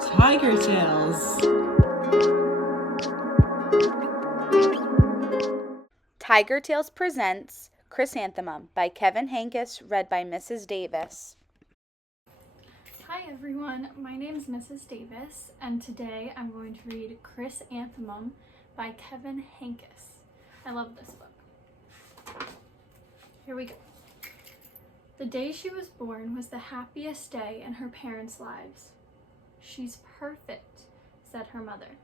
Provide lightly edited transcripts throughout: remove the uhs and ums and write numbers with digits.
Tiger Tales. Tiger Tales presents Chrysanthemum by Kevin Henkes, read by Mrs. Davis. Hi everyone, my name is Mrs. Davis, and today I'm going to read Chrysanthemum by Kevin Henkes. I love this book. Here we go. The day she was born was the happiest day in her parents' lives. She's perfect, said her mother.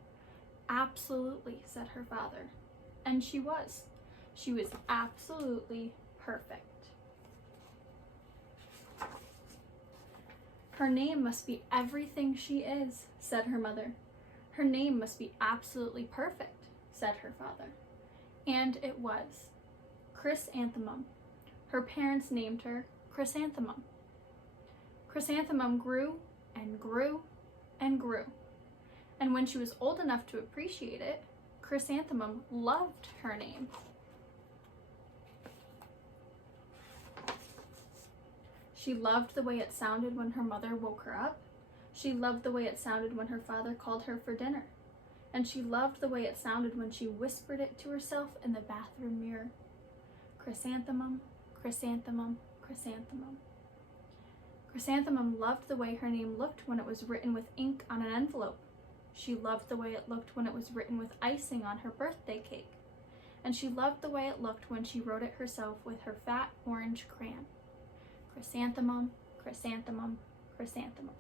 Absolutely, said her father. And she was. She was absolutely perfect. Her name must be everything she is, said her mother. Her name must be absolutely perfect, said her father. And it was. Chrysanthemum. Her parents named her Chrysanthemum. Chrysanthemum grew and grew and grew. And when she was old enough to appreciate it, Chrysanthemum loved her name. She loved the way it sounded when her mother woke her up. She loved the way it sounded when her father called her for dinner. And she loved the way it sounded when she whispered it to herself in the bathroom mirror. Chrysanthemum, chrysanthemum, chrysanthemum. Chrysanthemum loved the way her name looked when it was written with ink on an envelope. She loved the way it looked when it was written with icing on her birthday cake. And she loved the way it looked when she wrote it herself with her fat orange crayon. Chrysanthemum, chrysanthemum, chrysanthemum.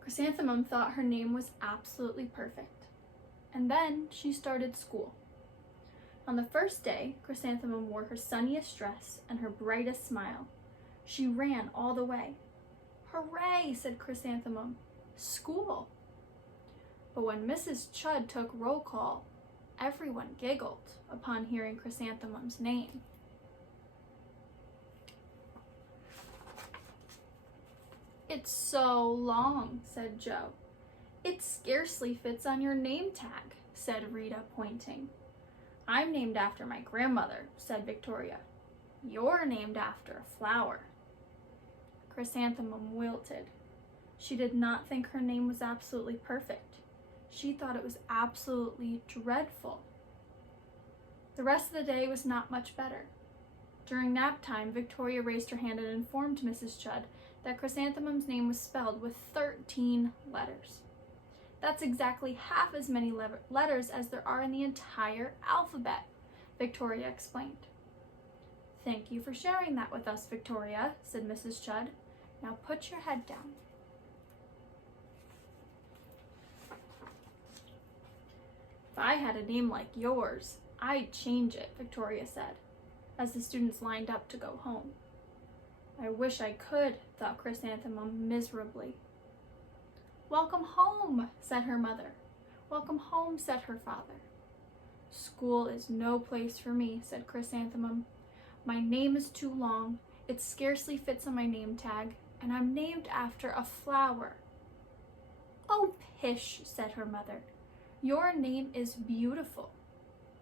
Chrysanthemum thought her name was absolutely perfect. And then she started school. On the first day, Chrysanthemum wore her sunniest dress and her brightest smile. She ran all the way. Hooray, said Chrysanthemum. School. But when Mrs. Chud took roll call, everyone giggled upon hearing Chrysanthemum's name. It's so long, said Joe. It scarcely fits on your name tag, said Rita, pointing. I'm named after my grandmother, said Victoria. You're named after a flower. Chrysanthemum wilted. She did not think her name was absolutely perfect. She thought it was absolutely dreadful. The rest of the day was not much better. During nap time, Victoria raised her hand and informed Mrs. Chud that Chrysanthemum's name was spelled with 13 letters. That's exactly half as many letters as there are in the entire alphabet, Victoria explained. Thank you for sharing that with us, Victoria, said Mrs. Chud. Now put your head down. If I had a name like yours, I'd change it, Victoria said, as the students lined up to go home. I wish I could, thought Chrysanthemum miserably. Welcome home, said her mother. Welcome home, said her father. School is no place for me, said Chrysanthemum. My name is too long, it scarcely fits on my name tag, and I'm named after a flower. Oh, pish, said her mother. Your name is beautiful,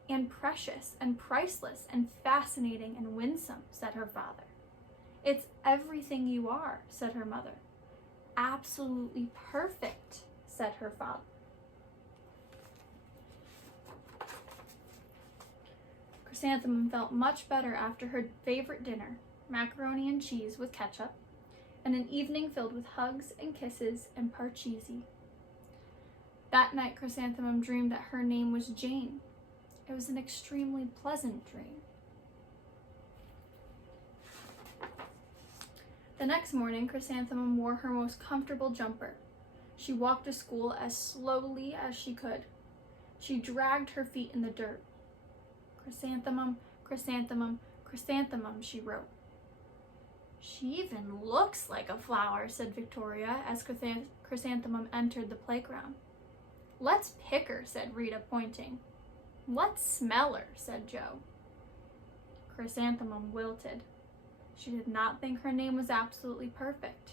and precious, and priceless, and fascinating, and winsome, said her father. It's everything you are, said her mother. Absolutely perfect, said her father. Chrysanthemum felt much better after her favorite dinner, macaroni and cheese with ketchup, and an evening filled with hugs and kisses and parcheesi. That night, Chrysanthemum dreamed that her name was Jane. It was an extremely pleasant dream. The next morning, Chrysanthemum wore her most comfortable jumper. She walked to school as slowly as she could. She dragged her feet in the dirt. Chrysanthemum, chrysanthemum, chrysanthemum, she wrote. She even looks like a flower, said Victoria as Chrysanthemum entered the playground. Let's pick her, said Rita, pointing. Let's smell her, said Joe. Chrysanthemum wilted. She did not think her name was absolutely perfect.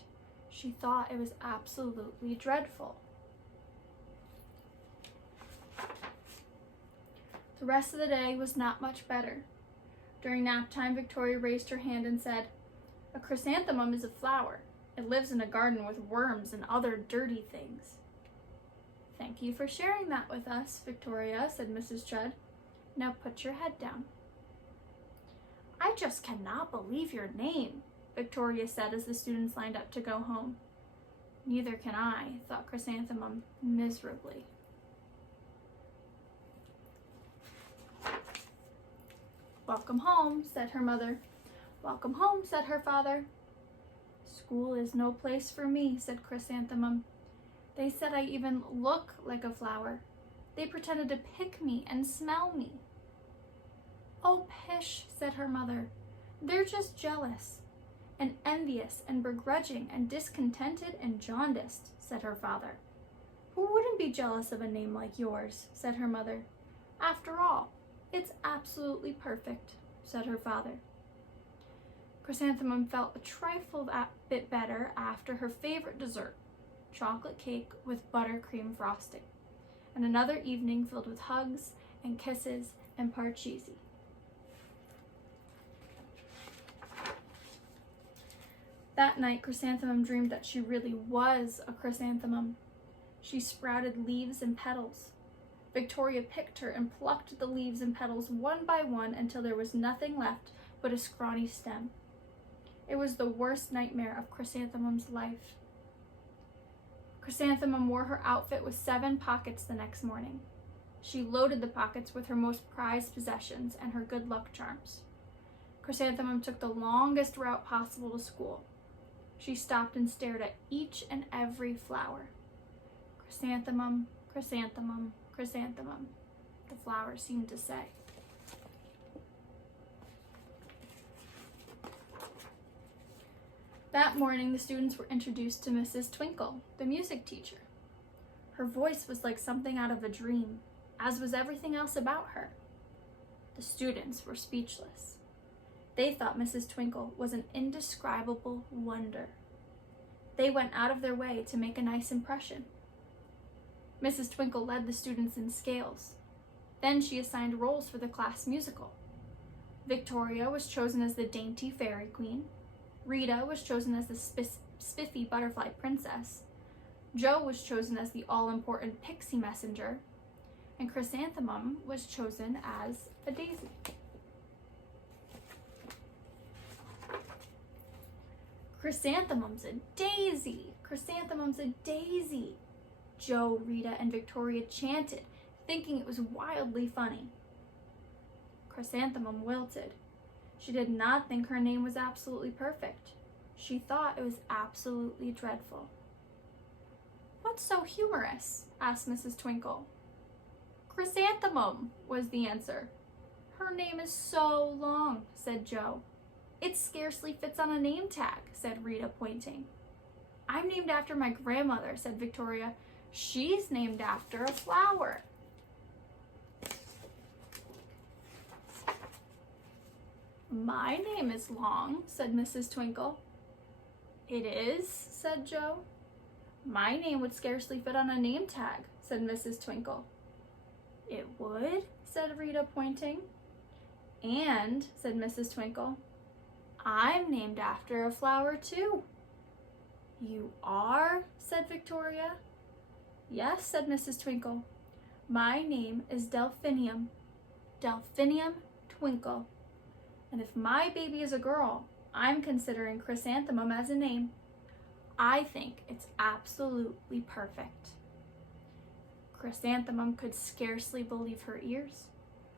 She thought it was absolutely dreadful. The rest of the day was not much better. During nap time, Victoria raised her hand and said, "A chrysanthemum is a flower. It lives in a garden with worms and other dirty things." "Thank you for sharing that with us, Victoria," said Mrs. Judd. "Now put your head down." "I just cannot believe your name," Victoria said as the students lined up to go home. "Neither can I," thought Chrysanthemum miserably. "Welcome home," said her mother. "Welcome home," said her father. "School is no place for me," said Chrysanthemum. "They said I even look like a flower. They pretended to pick me and smell me." "Oh, pish," said her mother. "They're just jealous, and envious and begrudging and discontented and jaundiced," said her father. "Who wouldn't be jealous of a name like yours?" said her mother. "After all, it's absolutely perfect," said her father. Chrysanthemum felt a trifle bit better after her favorite dessert, chocolate cake with buttercream frosting, and another evening filled with hugs and kisses and parcheesi. That night, Chrysanthemum dreamed that she really was a chrysanthemum. She sprouted leaves and petals. Victoria picked her and plucked the leaves and petals one by one until there was nothing left but a scrawny stem. It was the worst nightmare of Chrysanthemum's life. Chrysanthemum wore her outfit with 7 pockets the next morning. She loaded the pockets with her most prized possessions and her good luck charms. Chrysanthemum took the longest route possible to school. She stopped and stared at each and every flower. "Chrysanthemum, chrysanthemum, chrysanthemum," the flowers seemed to say. That morning, the students were introduced to Mrs. Twinkle, the music teacher. Her voice was like something out of a dream, as was everything else about her. The students were speechless. They thought Mrs. Twinkle was an indescribable wonder. They went out of their way to make a nice impression. Mrs. Twinkle led the students in scales. Then she assigned roles for the class musical. Victoria was chosen as the dainty fairy queen. Rita was chosen as the spiffy butterfly princess. Jo was chosen as the all-important pixie messenger. And Chrysanthemum was chosen as a daisy. "Chrysanthemum's a daisy! Chrysanthemum's a daisy!" Jo, Rita, and Victoria chanted, thinking it was wildly funny. Chrysanthemum wilted. She did not think her name was absolutely perfect. She thought it was absolutely dreadful. "What's so humorous?" asked Mrs. Twinkle. "Chrysanthemum," was the answer. "Her name is so long," said Jo. "It scarcely fits on a name tag," said Rita, pointing. "I'm named after my grandmother," said Victoria. "She's named after a flower." "My name is long," said Mrs. Twinkle. "It is?" said Jo. "My name would scarcely fit on a name tag," said Mrs. Twinkle. "It would?" said Rita, pointing. "And," said Mrs. Twinkle, "I'm named after a flower too." "You are?" said Victoria. "Yes," said Mrs. Twinkle. "My name is Delphinium. Delphinium Twinkle. And if my baby is a girl, I'm considering Chrysanthemum as a name. I think it's absolutely perfect." Chrysanthemum could scarcely believe her ears.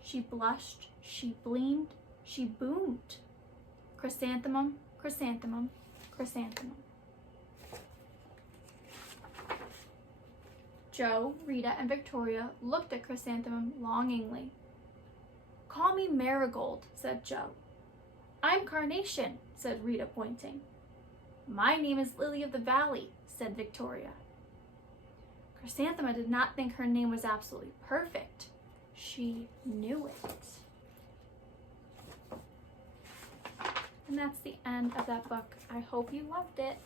She blushed, she gleamed, she boomed. Chrysanthemum, chrysanthemum, chrysanthemum. Jo, Rita, and Victoria looked at Chrysanthemum longingly. "Call me Marigold," said Jo. "I'm Carnation," said Rita, pointing. "My name is Lily of the Valley," said Victoria. Chrysanthemum did not think her name was absolutely perfect. She knew it. And that's the end of that book. I hope you loved it.